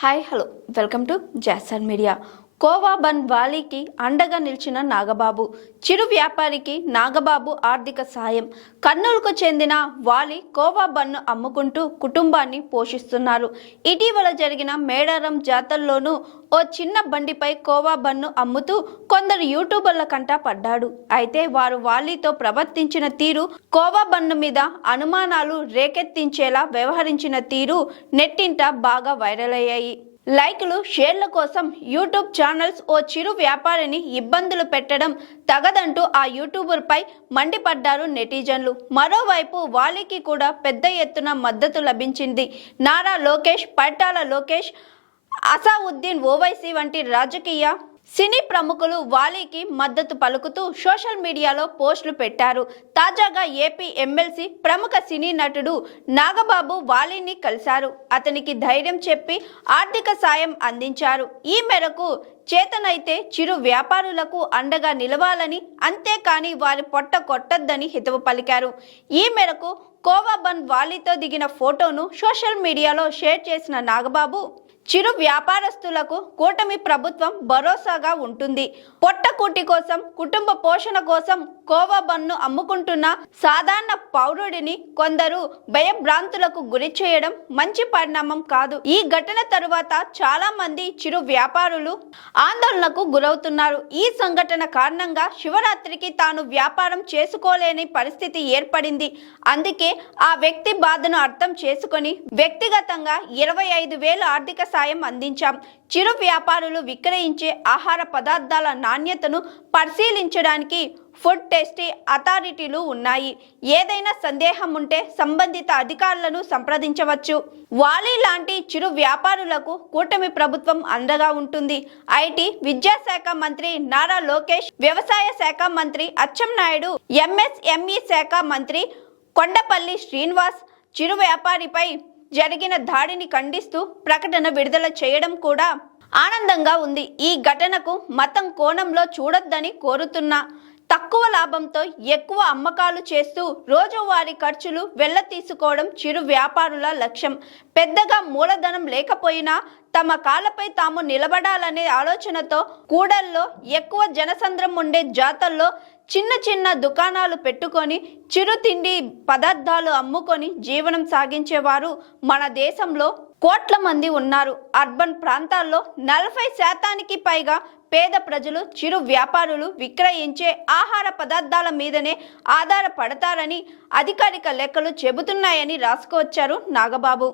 Hi hello welcome to Jason media కోవాబన్ వాలీకి అండగా నిలిచిన నాగబాబు. చిరు వ్యాపారికి నాగబాబు ఆర్థిక సాయం కర్నూలుకు చెందిన వాలి కోవా బన్ను అమ్ముకుంటూ కుటుంబాన్ని పోషిస్తున్నారు. ఇటీవల జరిగిన మేడారం జాతరలోనూ ఓ చిన్న బండిపై కోవా బన్ను అమ్ముతూ కొందరు యూట్యూబర్ల కంట పడ్డాడు. అయితే వారు వాలీతో ప్రవర్తించిన తీరు కోవా బన్ను మీద అనుమానాలు రేకెత్తించేలా వ్యవహరించిన తీరు నెట్టింట బాగా వైరల్ అయ్యాయి. లైక్లు షేర్ల కోసం యూట్యూబ్ ఛానల్స్ ఓ చిరు వ్యాపారిని ఇబ్బందులు పెట్టడం తగదంటూ ఆ యూట్యూబర్పై మండిపడ్డారు నెటిజన్లు. మరోవైపు వాలీకి కూడా పెద్ద ఎత్తున మద్దతు లభించింది. నారా లోకేష్ పట్టాల లోకేష్ అసావుద్దీన్ ఓవైసీ వంటి రాజకీయ సినీ ప్రముఖులు వాలీకి మద్దతు పలుకుతూ సోషల్ మీడియాలో పోస్టులు పెట్టారు. తాజాగా ఏపీ ఎమ్మెల్సీ ప్రముఖ సినీ నటుడు నాగబాబు వాలీని కలిశారు. అతనికి ధైర్యం చెప్పి ఆర్థిక సాయం అందించారు. ఈ మేరకు చేతనైతే చిరు వ్యాపారులకు అండగా నిలవాలని అంతేకాని వారి పొట్ట కొట్టద్దని హితవు పలికారు. ఈ మేరకు కోవాబన్ వాలీతో దిగిన ఫోటోను సోషల్ మీడియాలో షేర్ చేసిన నాగబాబు చిరు వ్యాపారస్తులకు కూటమి ప్రభుత్వం భరోసాగా ఉంటుంది. పొట్టకూటి కోసం కుటుంబ పోషణ కోసం కోవా బన్ను అమ్ముకుంటున్న సాధారణ పౌరుడిని కొందరు భయభ్రాంతులకు గురి చేయడం మంచి పరిణామం కాదు. ఈ ఘటన తరువాత చాలా మంది చిరు వ్యాపారులు ఆందోళనకు గురవుతున్నారు. ఈ సంఘటన కారణంగా శివరాత్రికి తాను వ్యాపారం చేసుకోలేని పరిస్థితి ఏర్పడింది. అందుకే ఆ వ్యక్తి బాధను అర్థం చేసుకొని వ్యక్తిగతంగా ఇరవై ఐదు వేల ఆర్థిక సాయం అందించాం. చిరు వ్యాపారులు విక్రయించే ఆహార పదార్థాల నాణ్యతను పరిశీలించడానికి ఫుడ్ టేస్టీ అథారిటీలు ఉన్నాయి. ఏదైనా సందేహం ఉంటే సంబంధిత అధికారులను సంప్రదించవచ్చు. వాలీ లాంటి చిరు వ్యాపారులకు కూటమి ప్రభుత్వం అండగా ఉంటుంది. ఐటీ విద్యాశాఖ మంత్రి నారా లోకేష్ వ్యవసాయ శాఖ మంత్రి అచ్చెన్నాయుడు ఎంఎస్ఎంఈ శాఖ మంత్రి కొండపల్లి శ్రీనివాస్ చిరు వ్యాపారిపై జరిగిన దాడిని ఖండిస్తూ ప్రకటన విడుదల చేయడం కూడా ఆనందంగా ఉంది. ఈ ఘటనకు మతం కోణంలో చూడొద్దని కోరుతున్నా. తక్కువ లాభంతో ఎక్కువ అమ్మకాలు చేస్తూ రోజువారీ ఖర్చులు వెళ్ళ తీసుకోవడం చిరు వ్యాపారుల లక్ష్యం. పెద్దగా మూలధనం లేకపోయినా తమ కాళ్ళపై తాము నిలబడాలనే ఆలోచనతో కూడల్లో ఎక్కువ జనసంద్రం ఉండే జాతల్లో చిన్న చిన్న దుకాణాలు పెట్టుకొని చిరు తిండి పదార్థాలు అమ్ముకొని జీవనం సాగించేవారు మన దేశంలో కోట్ల మంది ఉన్నారు. అర్బన్ ప్రాంతాల్లో నలభై శాతానికి పైగా పేద ప్రజలు చిరు వ్యాపారులు విక్రయించే ఆహార పదార్థాల మీదనే ఆధారపడతారని అధికారిక లెక్కలు చెబుతున్నాయని రాసుకోవచ్చారు నాగబాబు.